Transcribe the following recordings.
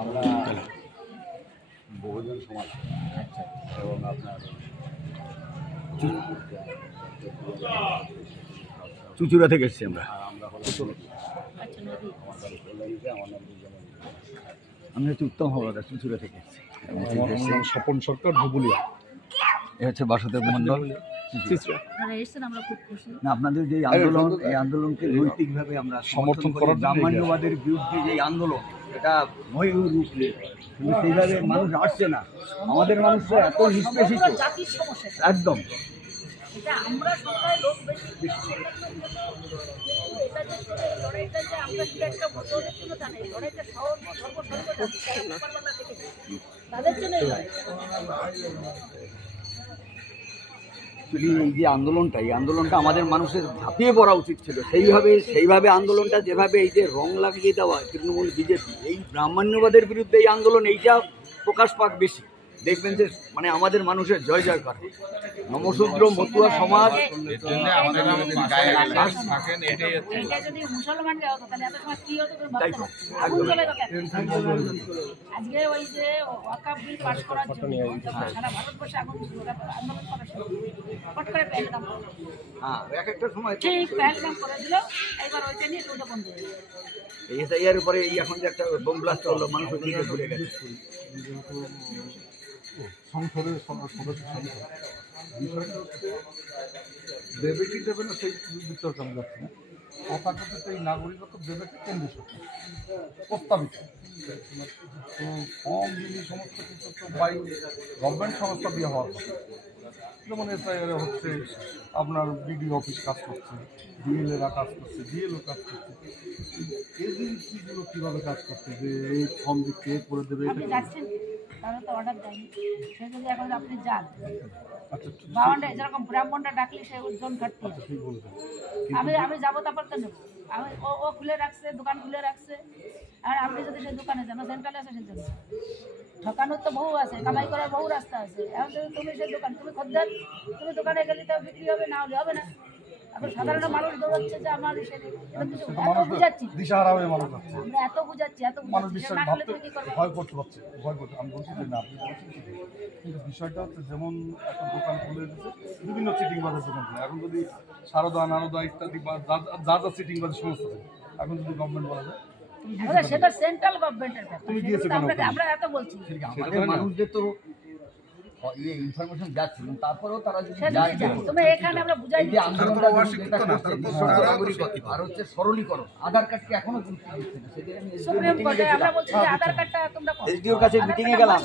আমরা বহুজন সমাজ এবং আপনার চুচুড়া থেকে এসেছি আমরা। আমরা হলো আমি হচ্ছে উত্তম হলদার, চুচুড়া থেকে এসেছি। স্বপন সরকার ধুবুলিয়া। এ হচ্ছে বাসুদেব মন্ডল। না, আপনাদের যে আন্দোলন, এই আন্দোলনকে নৈতিকভাবে আমরা সমর্থন করি। ব্রাহ্মণ্যবাদের বিরুদ্ধে যে আন্দোলন, এটা ময়ূর রূপ নিয়ে, কিন্তু সেইভাবে মানুষ আসছে না। আমাদের মানুষরা এত নিষ্পেষিত, একদম এই যে আন্দোলনটা, এই আন্দোলনটা আমাদের মানুষের ঝাঁপিয়ে পড়া উচিত ছিল। সেইভাবে আন্দোলনটা যেভাবে এই যে রং লাগিয়ে দেওয়া তৃণমূল বিজেপি, এই ব্রাহ্মণ্যবাদের বিরুদ্ধে এই আন্দোলন, এইটা প্রকাশ পাক বেশি। দেখবেন যে মানে আমাদের মানুষের জয় জয়কার। নমশূদ্র মতুয়া সমাজ এক একটা সময় এর উপরে এই এখন যে একটা বোম ব্লাস্ট হলো, মানুষ ওইদিকে ঘুরে গেছে। সংসদের সদস্য বিষয়টা হচ্ছে দেবে কি দেবে না সেই বিতর্ক আমি যাচ্ছি না। তথাকথিত এই নাগরিকত্ব দেবে কি কেন্দ্রীয় সরকার প্রস্তাবিত, তো ফর্ম দিলি সমস্ত কিছু তো বাই গভর্নমেন্ট সংস্থা দিয়ে হওয়ার কথা। যেমন এসআইআর হচ্ছে, আপনার বিডিও অফিস কাজ করছে, ডিএলএরা কাজ করছে, ডিএলও কাজ করছে। এজেন্সিগুলো কীভাবে কাজ করছে যে এই ফর্ম দিচ্ছে করে দেবে, এটা তাহলে তো অর্ডার দেয়নি। সে যদি এখন আপনি যান বাউন্ডে, যেরকম ব্রাহ্মণটা ডাকলে সে ওজন ঘাটতি, আমি যাবো তারপর তো নেবো। আমি ও খুলে রাখছে, দোকান খুলে রাখছে, আর আপনি যদি সেই দোকানে যান, সেন্ট্রালে আছে, সেই জন্য ঠকানোর তো বহু আছে, কামাই করার বহু রাস্তা আছে। এখন যদি তুমি সেই দোকান, তুমি খদ্দের, তুমি দোকানে গেলে তো বিক্রি হবে, না হলে হবে না। এখন সাধারণ মানুষ দৌড়াচ্ছে যে আমার এত বুঝাচ্ছি, আমরা এত বুঝাচ্ছি, না করলে তুমি কি করবে? ভয় করতে পারছে, ভয় করতে। আমি বলছি যে না, আপনি বলছেন কিন্তু বিষয়টা হচ্ছে যেমন এখন দোকান খুলে দিচ্ছে, বিভিন্ন সিটিং বাজার দোকান খুলে, এখন যদি সারদা নারদা ইত্যাদি বা যা যা সিটিং বাজার সমস্ত আছে, এখন যদি গভর্নমেন্ট বলা যায় সেটা সেন্ট্রাল গভর্নমেন্টের ব্যাপার। আমরা এত বলছি মানুষদের তো ইনফরমেশন যাচ্ছে, তারপরেও তারা যদি তুমি এখানে আমরা বুঝাই যে আন্দোলনটা আর হচ্ছে সরলীকরণ, আধার কার্ডকে এখনো গুরুত্ব দিচ্ছে না। সেদিন আমরা বলছি যে আধার কার্ডটা তোমরা এসডিওর কাছে মিটিং এ গেলাম,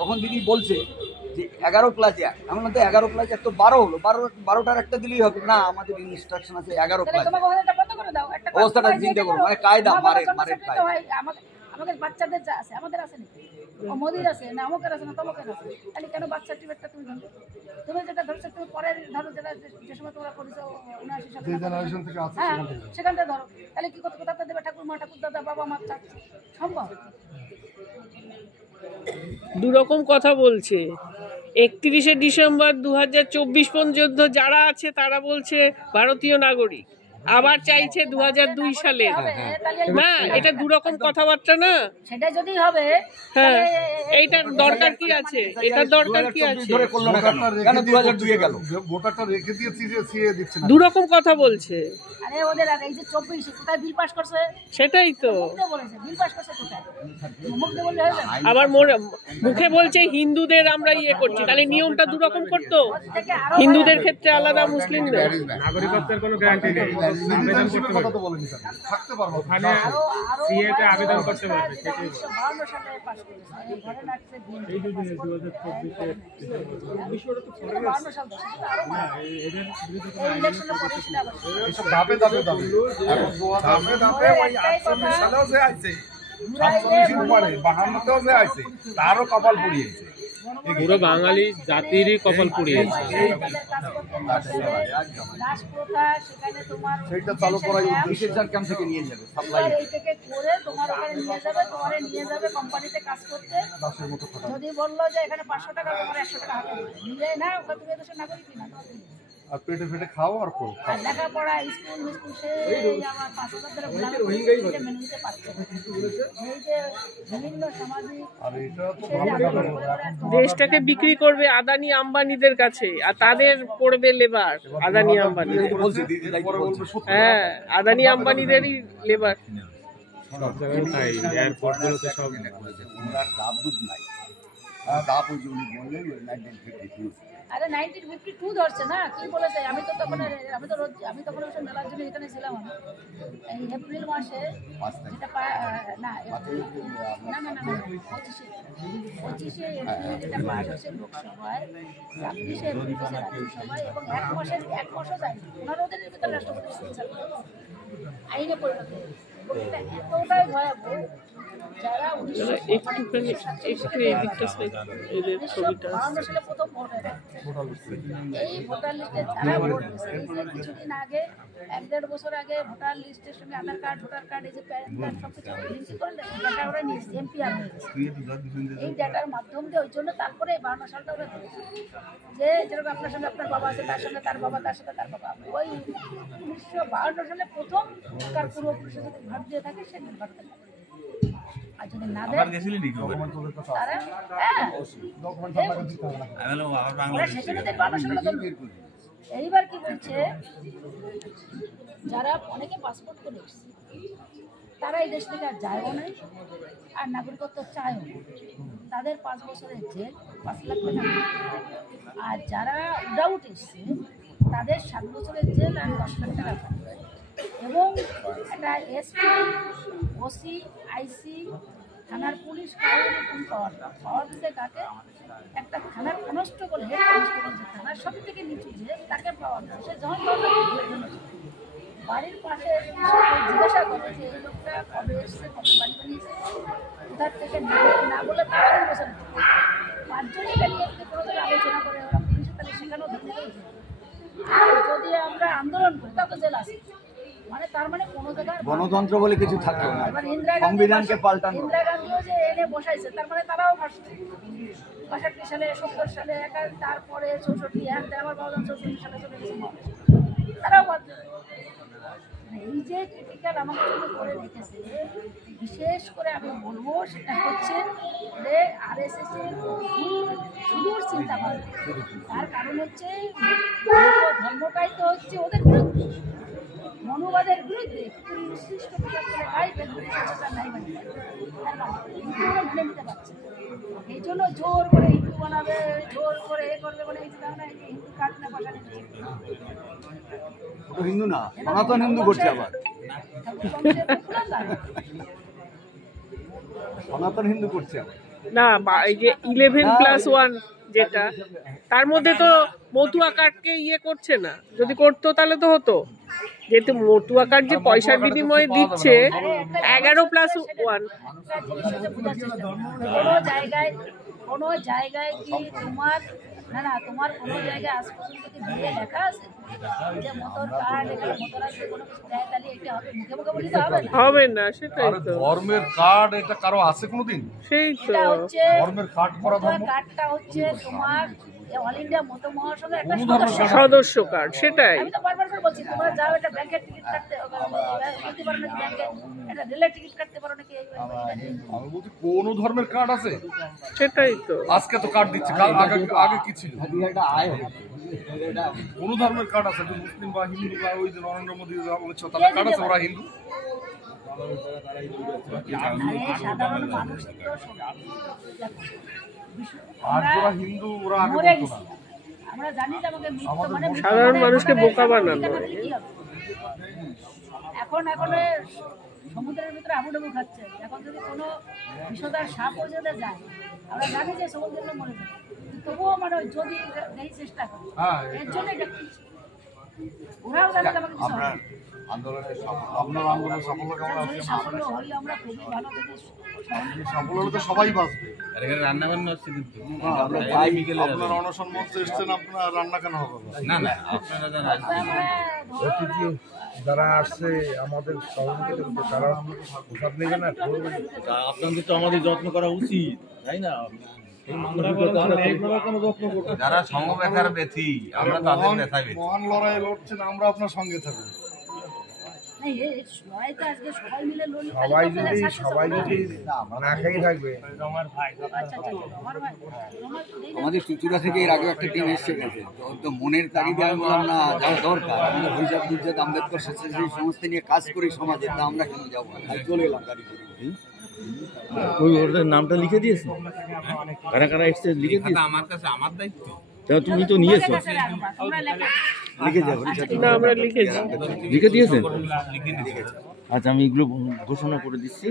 তখন দিদি বলছে যে 11 প্লাস 1। আমি বললাম তো 11 প্লাস 1 তো 12 হলো, 12টার একটা দিলেই হবে না। আমাদের ইনস্ট্রাকশন আছে 11 প্লাস। অবস্থাটা চিন্তা করো, মানে কায়দা মারের কায়দা। আমাদের বাচ্চাদের যা আছে, আমাদের আছে না, মোদির আছে না, অমুকের আছে না, তমুকের আছে। তাহলে কেন বাচ্চার টিবেটটা তুমি ধরো? তুমি যেটা ধরছো, তুমি পরের ধরো, যেটা যে সময় তোমরা করেছো 79 সালে, হ্যাঁ সেখান থেকে ধরো। তাহলে কি করতে কোথাতে দেবে? ঠাকুর মা, ঠাকুর দাদা, বাবা মা চাচ্ছে, সম্ভব? দুরকম কথা বলছে। 31শে ডিসেম্বর 2024 পর্যন্ত যারা আছে তারা বলছে ভারতীয় নাগরিক, আবার চাইছে 2002 সালে। না, এটা দুরকম কথাবার্তা না। সেটা যদি হবে, হ্যাঁ, এইটার দরকার কি আছে? এটার দরকার কি আছে? কেন 2002 এ গেল? ভোটারটা রেখে দিয়েছি যে সিএ দিচ্ছে না, দুরকম কথা বলছে। আরে ওদের এই যে 24 কোথায় বিল পাস করছে? সেটাই তো বলেছে, বিল পাস করছে কোথায়? মুখে বললে হবে? আবার মুখে বলছে হিন্দুদের আমরা ইয়ে করছি, তাহলে নিয়মটা দুরকম করতো। হিন্দুদের ক্ষেত্রে আলাদা, মুসলিমদের। নাগরিকত্বের কোনো গ্যারান্টি নেই। কথা তো বলেনি, থাকতে পারবো ওখানে সিএতে আবেদন করতে পারবে। 52 সালে পাস করেছে, ঘরে রাখছে দিন এই 2024 সাল থেকে আরো এদের বিরুদ্ধে ইলেকশনে পড়েছিল। এইসব ধাপে ধাপে ধাপে এখন ধাপে ধাপে ওই 48 সালেও যে আইছে, 47 পরে 52তেও যে আইছে, তারও কপাল পুড়িয়েছে। পুরো বাঙালি জাতিরই কপাল পুড়িয়েছে। সেইটা চালু করাই উদ্দেশ্য ক্যাম্প থেকে নিয়ে যাবে, সাপ্লাই এইটাকে করে তোমার ওখানে নিয়ে যাবে কোম্পানিতে কাজ করতে। যদি বললো যে এখানে 500 টাকা, তোমার 100 টাকা হাতে নিয়ে না, তুমি দেশের নাগরিক না। আর পেটে ফেটে খাও আর করো। আর লেখাপড়া স্কুল সেই আমার 5,000 টাকা মেনে নিতে পারছে না। এই যে বিভিন্ন সামাজিক আর এটা তো সেই ভালো আন্দোলন ব্যাপার। করে করে দেশটাকে বিক্রি করবে আদানি আম্বানিদের কাছে, আর তাদের পড়বে লেবার আদানি আম্বানি। বলছি দিদি তাই পরে বলছে। বলবে সত্যি। হ্যাঁ, আদানি আম্বানিদেরই লেবার। সব জায়গায় তাই, এয়ারপোর্ট গুলোতে সব আর ডাব দুধ নাই, ডাব ওই যে উনি বললেন 1952। আরে 1952 ধরছে না, কি বলেছে? আমি তো তখন আমি তখন ওই মেলার জন্য এখানে ছিলাম। আমি এই এপ্রিল মাসে যেটা না না না না 25শে এপ্রিল যেটা পাস হচ্ছে লোকসভায়, 26শে এপ্রিল হচ্ছে রাজ্যসভায়, এবং এক মাসও যায়নি 15 দিনের ভিতরে রাষ্ট্রপতি সেন্সার আইনে পরিণত হয়েছে। এটা এতটাই ভয়াবহ, যারা একটুখানি একটু এই দিকটা সাইড, এদের ছবিটা 1952 সালে প্রথম ভোট হয়। এই ভোটার লিস্টে যারা ভোট দিয়েছে, এই যে কিছুদিন আগে 1-1.5 বছর আগে ভোটার লিস্টের সঙ্গে আধার কার্ড, ভোটার কার্ড, এই যে প্যান কার্ড সবকিছু লিঙ্ক করে ডাটা ওরা নিয়েছে, এমপিআর হয়েছে। এই ডাটার মাধ্যম দিয়ে ওই জন্য তারপরে 52 সালটা ওরা ধরেছে যে যেরকম আপনার সঙ্গে আপনার বাবা আছে, তার সঙ্গে তার বাবা, তার সাথে তার বাবা। ওই 1952 সালে প্রথম তার পূর্বপুরুষের যদি ভোট দিয়ে থাকে সে নির্বাচন করে। আর যদি না দেয় তারা সেখানে 52 সালে ধরবে। এইবার কি বলছে, যারা অনেকে পাসপোর্ট করে এসছে তারা এই দেশ থেকে আর যায়ও না, আর নাগরিকত্ব চায়ও না, তাদের 5 বছরের জেল, 5 লাখ টাকা। আর যারা উইদাউট এসছে তাদের 7 বছরের জেল আর 10 লাখ টাকা ফাইন। এবং একটা এসপি, ওসি, আইসি, থানার পুলিশ কারোর এরকম পাওয়ার দিতে কাকে একটা থানার কনস্টেবল, হেড কনস্টেবল যে থানা সব থেকে নিচু যে তাকে পাওয়া যায়, সে যখন বাড়ির পাশে জিজ্ঞাসা করে যে এই লোকটা কবে এসছে, কবে বাড়ি বানিয়েছে, কোথার থেকে না বলে তারা বসে 5 জন এটা নিয়ে যদি কোনো জায়গায় আলোচনা করে ওরা পুলিশে, তাহলে সেখানেও ধরে নিয়ে যায়। আর যদি আমরা আন্দোলন করি তা তো জেল আসে, মানে তার মানে কোনো জায়গায় গণতন্ত্র বলে কিছু থাকলো না, এবার ইন্দিরা সংবিধানকে পাল্টানো। ইন্দিরা গান্ধীও যে এনে বসাইছে, তার মানে তারাও ফাঁসছে 65 সালে, 70 সালে, তারপরে 64, আমার বাবা 64 সালে চলে গেছে, তারাও বাধ্য। এই যে ক্রিটিক্যাল আমাকে যদি করে রেখেছে, বিশেষ করে আমি বলবো সেটা হচ্ছে যে আরএসএস এর সুদূর চিন্তা ভাবনা। তার কারণ হচ্ছে ধর্মটাই তো হচ্ছে ওদের বিরুদ্ধে, মনুবাদের বিরুদ্ধে নির্দিষ্ট পোশাক করে গাই নাই মানে মেনে নিতে পারছে। এই জন্য জোর করে হিন্দু বানাবে, জোর করে এ করবে, মানে এই যে হিন্দু কাঠ না পাশা নিচ্ছে, হিন্দু না, সনাতন হিন্দু করছে আবার, সনাতন হিন্দু করছে আবার। না, এই যে 11+1 যেটা, তার মধ্যে তো মতুয়া কার্ডকে ইয়ে করছে না। যদি করতো তাহলে তো হতো, যেহেতু মতুয়া কার্ড যে পয়সার বিনিময়ে দিচ্ছে 11+1। কোনো জায়গায় কি তোমার তোমার কোনো জায়গায় আজ পর্যন্ত কি দিয়ে লেখা আছে যে মতর কার্ড, এখানে মতর আছে, কোনো কিছু দেয়, তাহলে এটা হবে মুখে মুখে বলি তো হবে না। হবে না, সেটাই তো। ধর্মের কার্ড এটা কারো আছে কোনোদিন? সেই তো এটা হচ্ছে ধর্মের কার্ড করা ধর্ম। কার্ডটা হচ্ছে তোমার অল ইন্ডিয়া মত মহাসংঘের একটা সদস্য কার্ড, সেটাই। আমি তো বারবার করে বলছি, তোমরা যাও এটা ব্যাংকের টিকিট কাটতে পারো নাকি, ব্যাংকে এটা রেলের টিকিট কাটতে পারো নাকি? আমি বলছি কোন ধর্মের কার্ড আছে? সেটাই তো। আজকে তো কার্ড দিচ্ছে, আগে কি ছিল? কোন ধর্মের কার্ড আছে? মুসলিম বা হিন্দু বা ওই যে নরেন্দ্র মোদী তাদের কার্ড আছে, ওরা হিন্দু। সাধারণ মানুষ তো আর যারা হিন্দু ওরা আগে মরে বলতো গেছি, না। আমরা জানি যে আমাকে মৃত্যু মানে সাধারণ মানুষকে বোকা বানানো। এখন সমুদ্রের ভিতরে আবুডাবু খাচ্ছে, এখন যদি কোনো বিষধর সাপ পর্যন্ত যায়, আমরা জানি যে সমুদ্রে মরে যাবে, তবুও মানে যদি এই চেষ্টা করে, এর জন্য এটা ওরাও জানে যে আমাকে কিছু হবে। আপনার আন্দোলনের সাফল্য কেমন আছে? যদি সাফল্য হই আমরা খুবই ভালো, যদি সাফল্য হলে তো সবাই বাঁচবে। আর এখানে রান্না বান্না হচ্ছে কিন্তু আপনার অনশন মঞ্চে এসছেন, আপনার রান্না কেন হবে? না না, আপনারা যারা অতিথি যারা আসছে আমাদের সহযোগিতা করতে, তারা প্রসাদ নেবে না? আপনাদের তো আমাদের যত্ন করা উচিত, তাই না? যারা সমব্যথার ব্যথী আমরা তাদের ব্যথা বেশি। মহান লড়াই লড়ছেন, আমরা আপনার সঙ্গে থাকবো। না, এই লড়াইতে আজকে সবাই মিলে লড়লে সবাই তাহলে তো যদি success সবাই হবে। যদি না খেয়ে থাকবে, আচ্ছা, আচ্ছা, আমার ভাই, আমার এই না- আমাদের চুচুড়া থেকে এর আগেও একটা টিম এসে গেছে, তো মনের তাগিদে আমি বললাম না যাওয়া দরকার, আমাদের হরিচাঁদ গুরজাত আম্বেদকর সেই সংস্থা নিয়ে কাজ করি সমাজে, তা আমরা কেন যাবো, তাই চলে এলাম গাড়ি করে। ওই ওদের নামটা লিখে দিয়েছে, কারা কারা এসছে লিখে লেখাটা আমার কাছে আমার দায়িত্ব। তা তুমি তো নিয়েছো, তোমাদের কাছে রাখবা, তোমরা লেখা। লিখে যাবো হরিচাঁদ না, আমরা লিখেছি। লিখে দিয়েছেন? লিখে নিচ্ছি। আচ্ছা, আমি এগুলো ঘোষণা করে দিচ্ছি।